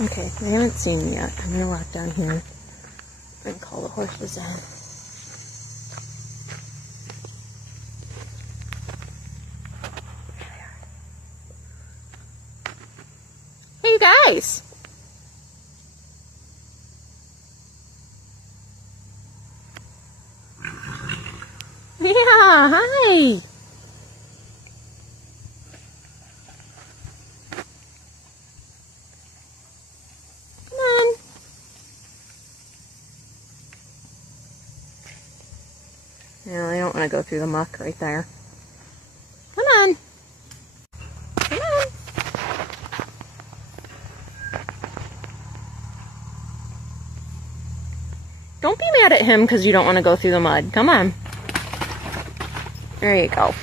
Okay, I haven't seen them yet. I'm gonna walk down here and call the horses in. Hey, you guys! Yeah, hi! Come on. No, I don't want to go through the muck right there. Come on. Come on. Don't be mad at him because you don't want to go through the mud. Come on. There you go.